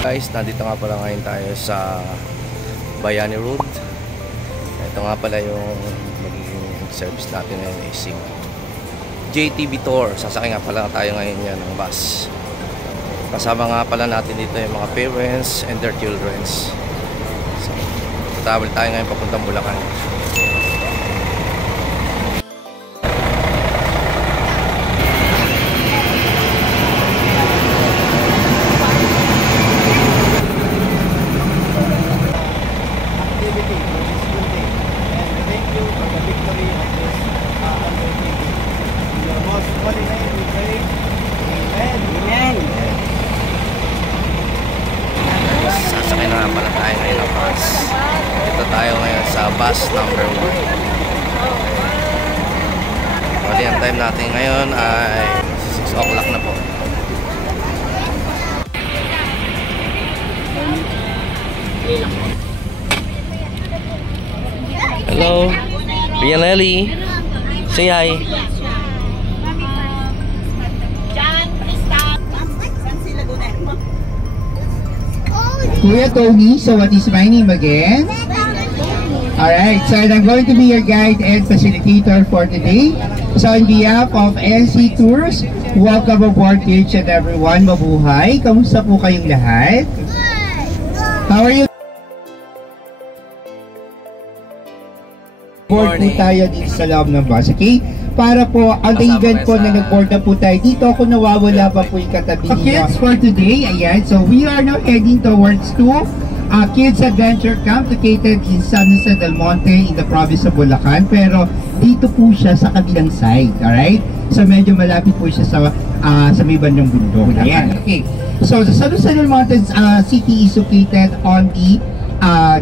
Guys, nandito nga pala ngayon tayo sa Bayani Road. Ito nga pala yung magiging service natin ngayon is JTB Tour. Sasakay nga pala tayo ngayon yan ng bus. Kasama nga pala natin dito yung mga parents and their children. So, travel tayo ngayon papuntang Bulacan. Sasakay na nga pala tayo ngayon ng bus. Dito tayo ngayon sa bus number 1. Bali, ang time natin ngayon ay 6 o'clock na po. Hello, Bianelli. Say hi. Kuya Tony, so what is my name again? Alright, so I'm going to be your guide and facilitator for today. So on behalf of NC Tours, welcome aboard each and everyone. Mabuhay! Kamusta po kayong lahat? How are you? Board po tayo dito sa loob ng bus, okay? Para po, ang event po na nag-board na po tayo dito, kung nawawala pa po yung katabi niyo. Kids for today, ayan. So we are now heading towards to Kids Adventure Camp located in San Jose del Monte in the province of Bulacan. Pero dito po siya sa kabilang side, alright? So medyo malapit po siya sa may bandang bundok. Ayan, okay. So the San Jose del Monte city is located on the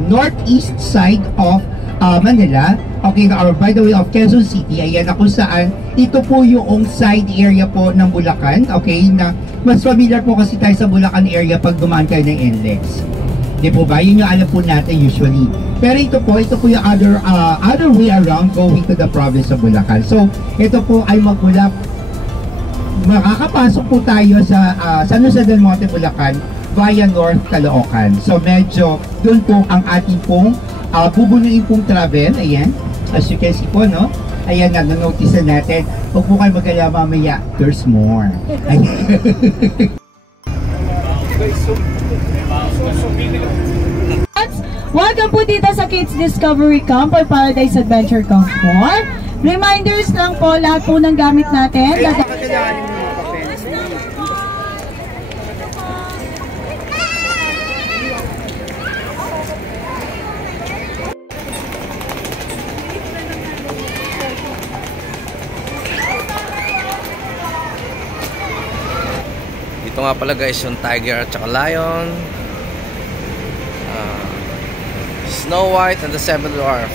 northeast side of Manila, okay, or by the way of Quezon City, ayan na kung saan ito po yung side area po ng Bulacan, okay, na mas familiar po kasi tayo sa Bulacan area pag dumaan kayo ng NLEX. Di po ba? Yun yung alam po natin usually. Pero ito po yung other way around going to the province of Bulacan. So, ito po ay makakapasok po tayo sa San Jose del Monte, Bulacan via North Caloocan. So, medyo doon po ang ating pong bubunuin pong travel, ayan, as you can see po, no? Ayan na, notice na natin. Huwag po kayo mag-alala mamaya, there's more. Welcome po dito sa Kids Discovery Camp or Paradise Adventure Camp po. Reminders lang po, lahat po ng gamit natin. Ito nga pala guys yung tiger at saka lion, Snow White and the Seven Dwarf.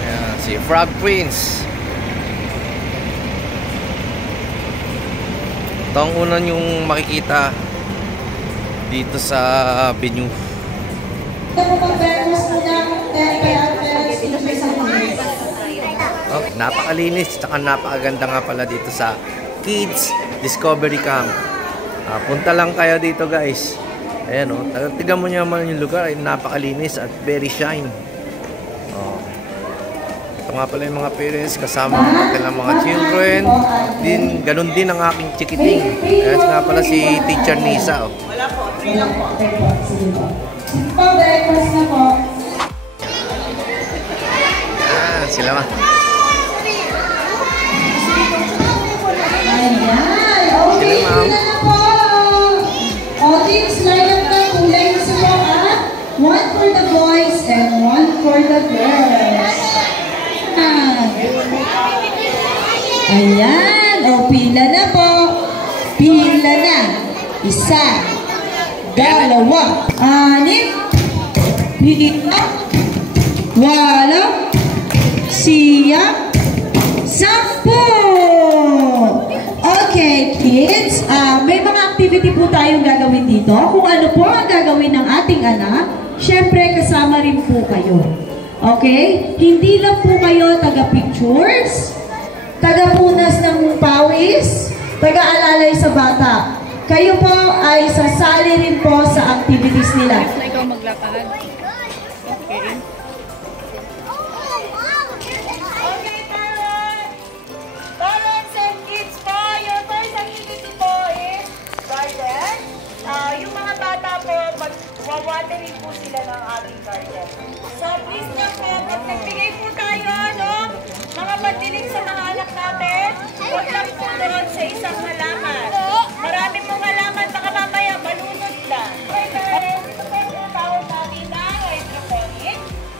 Ayan, si Frog Prince. Ito ang unang yung makikita dito sa venue. Oh, napakalinis at napakaganda nga pala dito sa Kids Discovery Camp. Punta lang kayo dito guys. Ayan o, tignan mo nyo naman yung lugar, ay napakalinis at very shine. Ito nga pala yung mga parents kasama natin ang mga children. Ganun din ang aking chikiting. Ayan nga pala si Teacher Nisa. Wala po, lang po. Sila ma. Okay, sila na po. O, teams, line up na. Kulay na sila at one for the boys and one for the girls. Ayan. O, pila na po. Pila na. Isa. Dalawa. Anim. Pila. Wala. Siyam. Sampo. Okay, kids, may mga activity po tayong gagawin dito. Kung ano po ang gagawin ng ating anak, syempre kasama rin po kayo. Okay? Hindi lang po kayo taga-pictures, taga-punas ng pawis, taga-alalay sa bata. Kayo po ay sasali rin po activities nila. Na ikaw maglakad. Okay. Okay, parents and kids po, your first activity po is garden. Yung mga bata po, magwawatering po sila ng ating garden. So please lang po, pag nagbigay po tayo, no, mga pandilig sa mga anak natin, huwag lang po doon sa isang halaman. Marami pong halaman, baka mamaya malunod lang. Okay, parents, ito po yung tawag natin na hydroponic.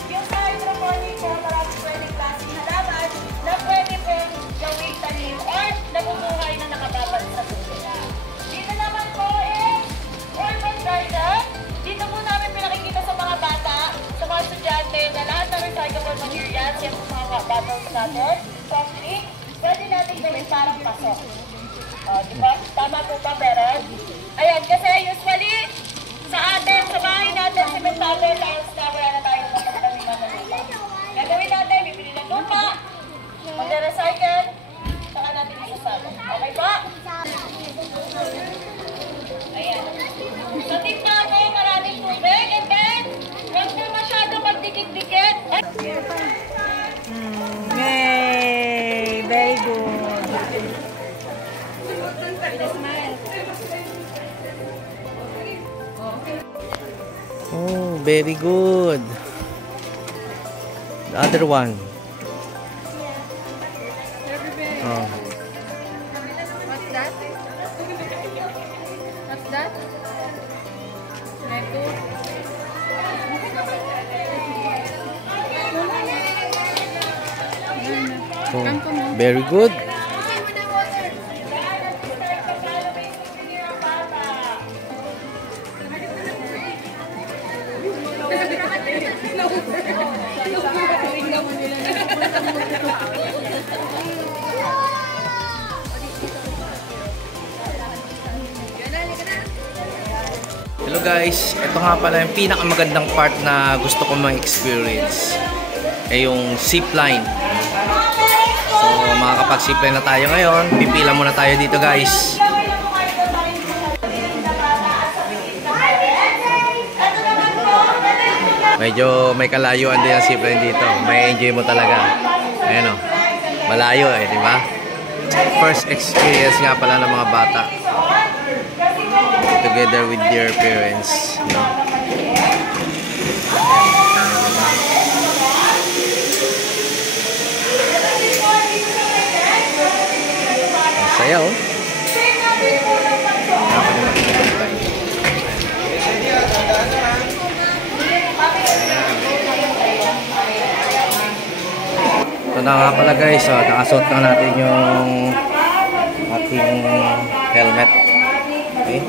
Yung sa hydroponic po, marami pwedeng klaseng halaman na pwede pong gawing tanim or nabubuhay na nakababad sa tubig. Dito naman po is urban garden. Dito po namin pinakikita sa mga bata, sa mga estudyante na lahat ng recyclable materials, yan po mga bottles natin, soft drink, pwede natin gawin parang paso. Di ba? Tama po ba, parents? Ayan, kasi usually sa atin, sa bahay natin, sementado, tiles na wala na tayo magpagdamihan ng lupa. Gagawin natin, bibili ng lupa, mag-recycle, saka natin isasalo. Okay ba? Ayan. Sa timpa ko, maraming tubig, and then, huwag na masyado magdikit-dikit. Yay! Very good. Oh, very good. The other one. Oh. What's that? What's that? Neko? Oh, very good. Hello guys, ito nga pala yung pinakamagandang part na gusto ko ma-experience ay yung zipline. So makakapag-zipline na tayo ngayon. Pipila muna tayo dito guys. Medyo may kalayuan din ang zipline dito. May enjoy mo talaga. Ayan o, malayo eh, di ba? First experience nga pala ng mga bata together with their parents, no? Ang saya oh. Ito na nga pala guys, so, nakasuot na natin yung ating helmet. Okay?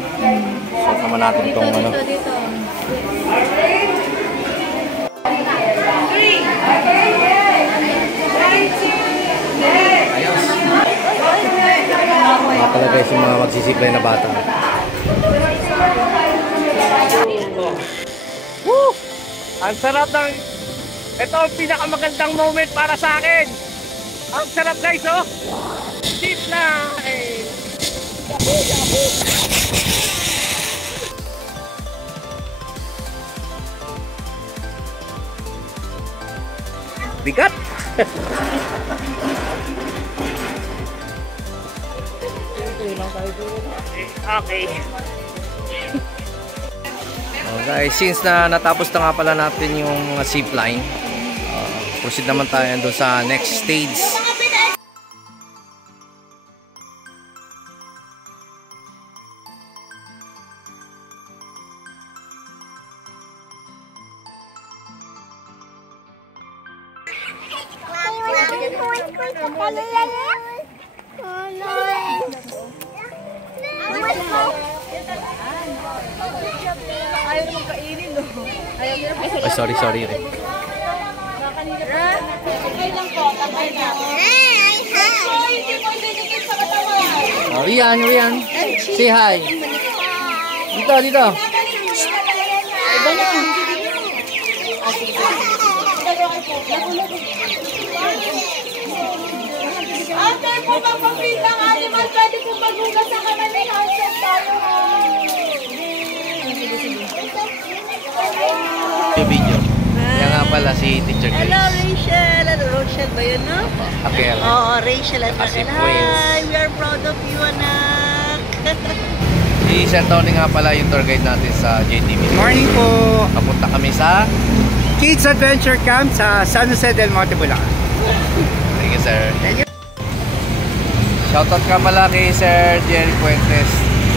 Suot naman natin itong ano. Ayos. Mga pala guys yung mga magsisiplay na bata. Woo! Ang sarap ng... Ito ang pinakamagandang moment para sa akin. Ang sarap guys, oh! Zipline! Bigat! Okay. Oh, guys, since na natapos na nga pala natin yung mga zipline, proceed naman tayo doon sa next stage. Ay, sorry. Oh, Rian. Say hi. Dito. After po magpapil ng animal, pwede po maghugas sa kamay ng handset tayo ha. Video. Yan nga pala si Teacher Grace. Hello, Rachel. Hello, Rachel ba yun, no? Okay. Oo, Rachel at Kasi Raquel. twins. Hi, we are proud of you, anak. Si Sir Tony nga pala yung tour guide natin sa JTV. Morning po. Papunta kami sa... Kids Adventure Camp sa San Jose del Monte, Bulacan. Thank you, sir. Shoutout ka pala kay Sir Jerry Puentes.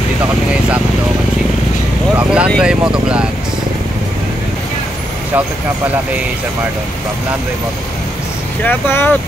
Dito kami ngayon sa Caloocan City. From Landray Motovlogs. Shoutout nga pala kay Sir Marlon from Landray Motovlogs. Shout out!